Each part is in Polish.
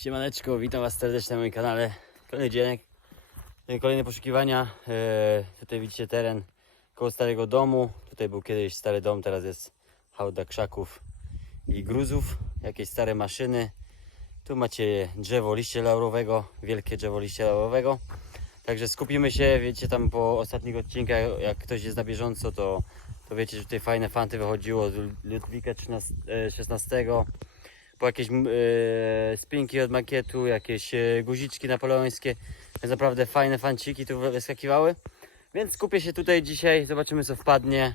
Siemaneczko, witam Was serdecznie na moim kanale. Kolejny dzień, kolejne poszukiwania. E, tutaj widzicie teren koło starego domu. Tutaj był kiedyś stary dom, teraz jest hałda krzaków i gruzów. Jakieś stare maszyny. Tu macie drzewo liście laurowego, wielkie drzewo liście laurowego. Także skupimy się, wiecie tam po ostatnich odcinkach, jak ktoś jest na bieżąco, to, to wiecie, że tutaj fajne fanty wychodziło z Ludwika XIII, e, XVI po jakieś e, spinki od makietu, jakieś e, guziczki napoleońskie. Więc naprawdę fajne fanciki tu wyskakiwały. Więc skupię się tutaj dzisiaj, zobaczymy co wpadnie.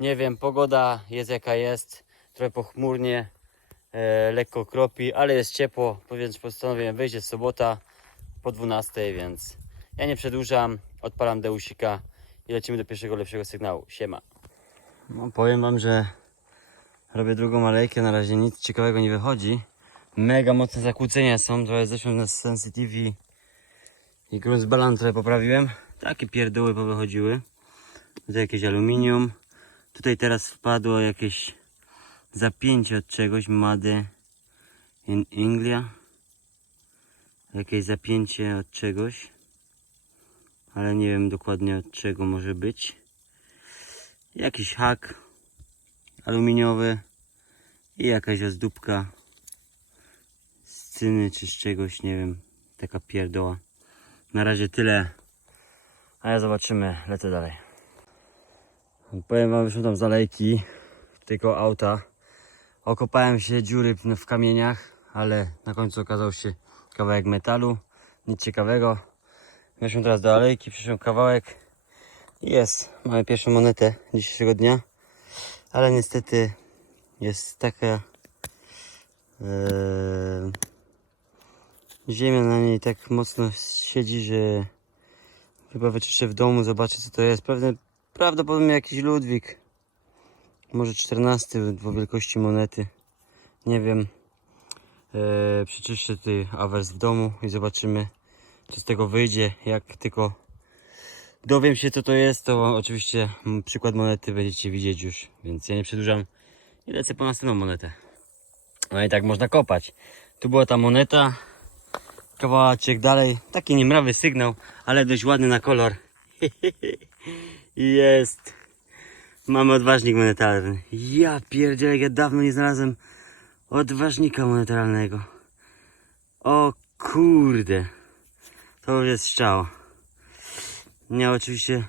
Nie wiem, pogoda jest jaka jest, trochę pochmurnie, e, lekko kropi, ale jest ciepło, więc postanowiłem wyjść, jest sobota po 12, więc ja nie przedłużam, odpalam deusika i lecimy do pierwszego lepszego sygnału. Siema. No, powiem wam, że Robię drugą alejkę, na razie nic ciekawego nie wychodzi. Mega mocne zakłócenia są, trochę zeszłem na sensitivity i grunt balans trochę poprawiłem. Takie pierdoły powychodziły. Tutaj jakieś aluminium. Tutaj teraz wpadło jakieś zapięcie od czegoś, Made in Anglia. Jakieś zapięcie od czegoś. Ale nie wiem dokładnie od czego może być. Jakiś hak aluminiowy i jakaś ozdóbka z cyny czy z czegoś, nie wiem, taka pierdoła. Na razie tyle, a ja zobaczymy, lecę dalej. Powiem wam, wyszłem tam z alejki, tylko auta. Okopałem się dziury w- kamieniach, ale na końcu okazał się kawałek metalu, nic ciekawego. Weszłem teraz do alejki, przyszedłem kawałek jest, mamy pierwszą monetę dzisiejszego dnia ale niestety jest taka e, ziemia na niej tak mocno siedzi, że chyba wyczyszczę w domu, zobaczę co to jest. Prawdopodobnie jakiś Ludwik, może 14 po wielkości monety, nie wiem. E, przeczyszczę tutaj awers w domu i zobaczymy co z tego wyjdzie, jak tylko dowiem się co to jest, to oczywiście przykład monety będziecie widzieć już, więc ja nie przedłużam i lecę po następną monetę. No i tak można kopać. Tu była ta moneta, kawałeczek dalej, taki niemrawy sygnał, ale dość ładny na kolor. Jest. Mamy odważnik monetarny. Ja pierdzielę, ja dawno nie znalazłem odważnika monetarnego. O kurde. To już jest strzał. Ja oczywiście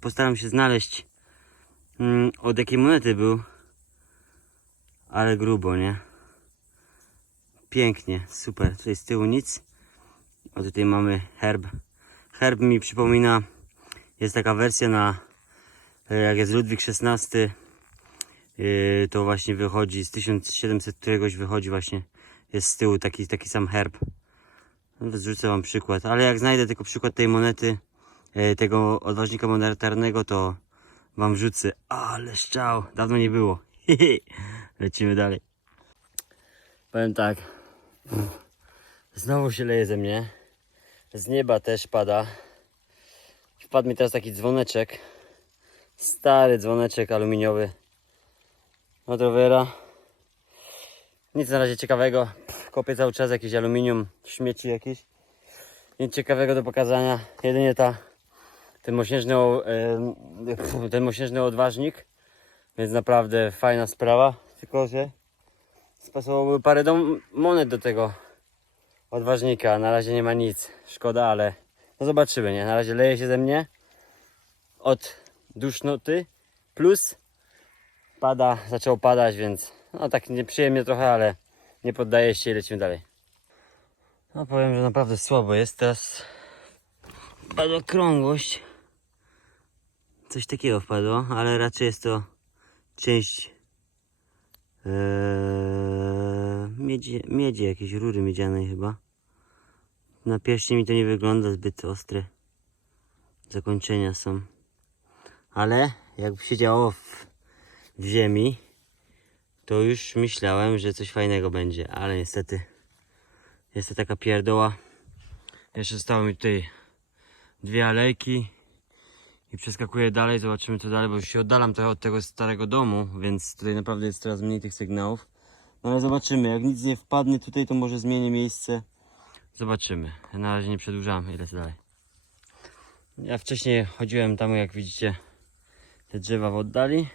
postaram się znaleźć mm, od jakiej monety był. Ale grubo, nie? Pięknie, super. Tutaj z tyłu nic. A tutaj mamy herb. Herb mi przypomina, jest taka wersja na, e, jak jest Ludwik XVI, yy, to właśnie wychodzi z 1700 któregoś wychodzi właśnie, jest z tyłu taki, taki sam herb. No, Zrzucę wam przykład, ale jak znajdę tylko przykład tej monety, e, tego odważnika monetarnego, to wam wrzucę. Ale szczał, dawno nie było. Lecimy dalej. Powiem tak. Znowu się leje ze mnie. Z nieba też pada. Wpadł mi teraz taki dzwoneczek. Stary dzwoneczek aluminiowy. Od rowera. Nic na razie ciekawego. Kopię cały czas jakieś aluminium, śmieci jakieś. Nic ciekawego do pokazania. Jedynie ta ten mosiężny, ten mosiężny odważnik. Więc naprawdę fajna sprawa. Tylko, że spasowałoby parę dom, monet do tego odważnika. Na razie nie ma nic. Szkoda, ale no zobaczymy, nie? Na razie leje się ze mnie od dusznoty plus pada, zaczęło padać, więc no tak nieprzyjemnie trochę, ale nie poddaję się i lecimy dalej. No powiem, że naprawdę słabo jest. Teraz wpadła krągłość. Coś takiego wpadło, ale raczej jest to część ee, miedzi, miedzi, jakieś rury miedzianej chyba. Na pierści mi to nie wygląda zbyt ostre. Zakończenia są. Ale jakby się działo w, w ziemi, to już myślałem, że coś fajnego będzie, ale niestety jest to taka pierdoła. Jeszcze zostały mi tutaj dwie alejki i przeskakuję dalej, zobaczymy co dalej, bo już się oddalam trochę od tego starego domu, więc tutaj naprawdę jest coraz mniej tych sygnałów. No ale zobaczymy, jak nic nie wpadnie tutaj, to może zmienię miejsce zobaczymy. Na razie nie przedłużam, ile dalej. Ja wcześniej chodziłem tam, jak widzicie, te drzewa w oddali.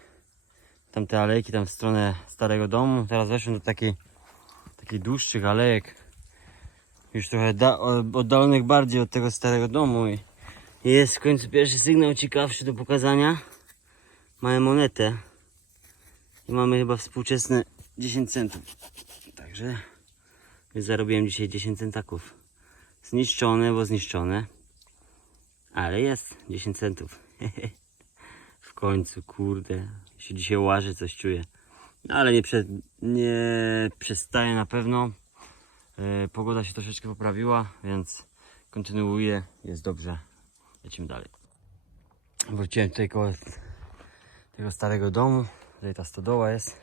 Tam te alejki, tam w stronę starego domu. Teraz weszłem do takiej, takiej dłuższych alejek. Już trochę da, oddalonych bardziej od tego starego domu. I jest w końcu pierwszy sygnał ciekawszy do pokazania. Mamy monetę. I mamy chyba współczesne 10 centów. Także zarobiłem dzisiaj 10 centaków. Zniszczone, bo zniszczone. Ale jest 10 centów. w końcu, kurde. Się dzisiaj łaży, coś czuję. No ale nie, prze, nie przestaje na pewno. E, pogoda się troszeczkę poprawiła, więc kontynuuję. Jest dobrze. Lecimy dalej. Wróciłem tutaj koło tego starego domu. Tutaj ta stodoła jest.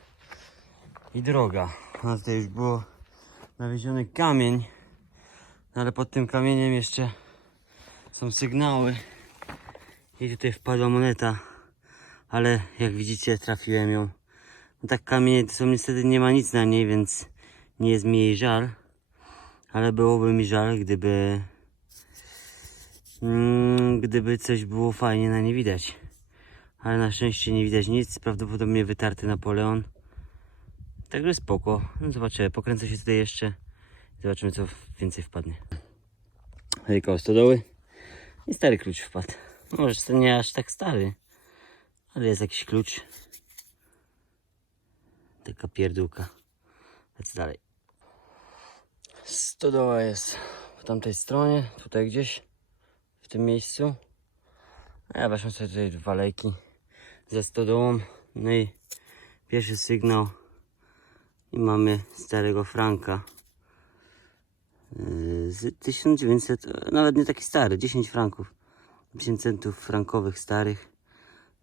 I droga. No tutaj już było nawieziony kamień. No ale pod tym kamieniem jeszcze są sygnały. I tutaj wpadła moneta. Ale jak widzicie trafiłem ją. No tak kamienie to są niestety nie ma nic na niej, więc nie jest mi jej żal. Ale byłoby mi żal, gdyby gdyby coś było fajnie na nie widać. Ale na szczęście nie widać nic. Prawdopodobnie wytarty Napoleon. Także spoko. No zobaczymy. Pokręcę się tutaj jeszcze. Zobaczymy co więcej wpadnie. Koło stodoły. I stary klucz wpadł. Może to nie aż tak stary. Ale jest jakiś klucz. Taka pierdółka. Lecę dalej. Stodoła jest po tamtej stronie. Tutaj gdzieś. W tym miejscu. A ja weszłem sobie tutaj dwa lejki ze stodołą. No i pierwszy sygnał. I mamy starego Franka. Yy, Z 1900, nawet nie taki stary, 10 franków. 10 centów frankowych starych.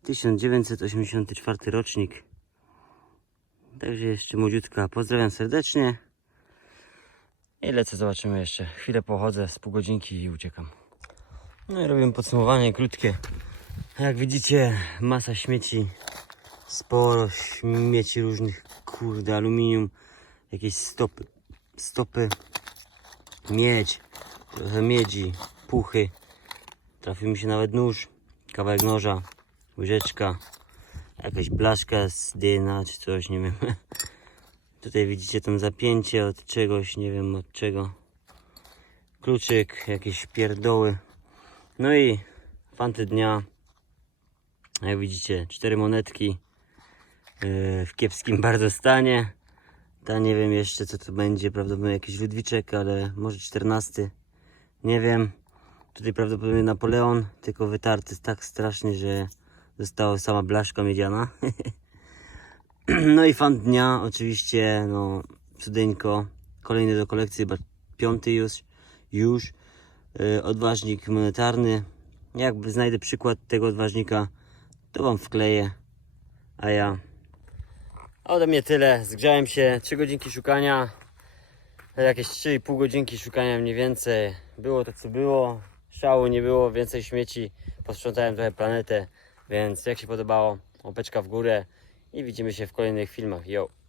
1984 rocznik. Także jeszcze młodziutka. Pozdrawiam serdecznie. I lecę, zobaczymy jeszcze. Chwilę pochodzę z pół godzinki i uciekam. No i robię podsumowanie krótkie. Jak widzicie, masa śmieci. Sporo śmieci różnych, kurde, aluminium, jakieś stopy, stopy, miedź, trochę miedzi, puchy. Trafił mi się nawet nóż, kawałek noża, łyżeczka, jakaś blaszka z DNA czy coś, nie wiem. Tutaj widzicie tam zapięcie od czegoś, nie wiem od czego. Kluczyk, jakieś pierdoły. No i fanty dnia. Jak widzicie, cztery monetki yy, w kiepskim bardzo stanie. Ta nie wiem jeszcze co to będzie, prawdopodobnie jakiś Ludwiczek, ale może 14. Nie wiem. Tutaj prawdopodobnie Napoleon, tylko wytarty tak strasznie, że została sama blaszka miedziana. no i fan dnia, oczywiście, no cudeńko. Kolejny do kolekcji, chyba piąty już. już. Yy, odważnik monetarny. Jak znajdę przykład tego odważnika, to wam wkleję. A ja. A ode mnie tyle. Zgrzałem się 3 godzinki szukania. Jakieś 3,5 godzinki szukania mniej więcej. Było to co było. Szału nie było, więcej śmieci. Posprzątałem trochę planetę. Więc jak się podobało, łapeczka w górę i widzimy się w kolejnych filmach. Yo!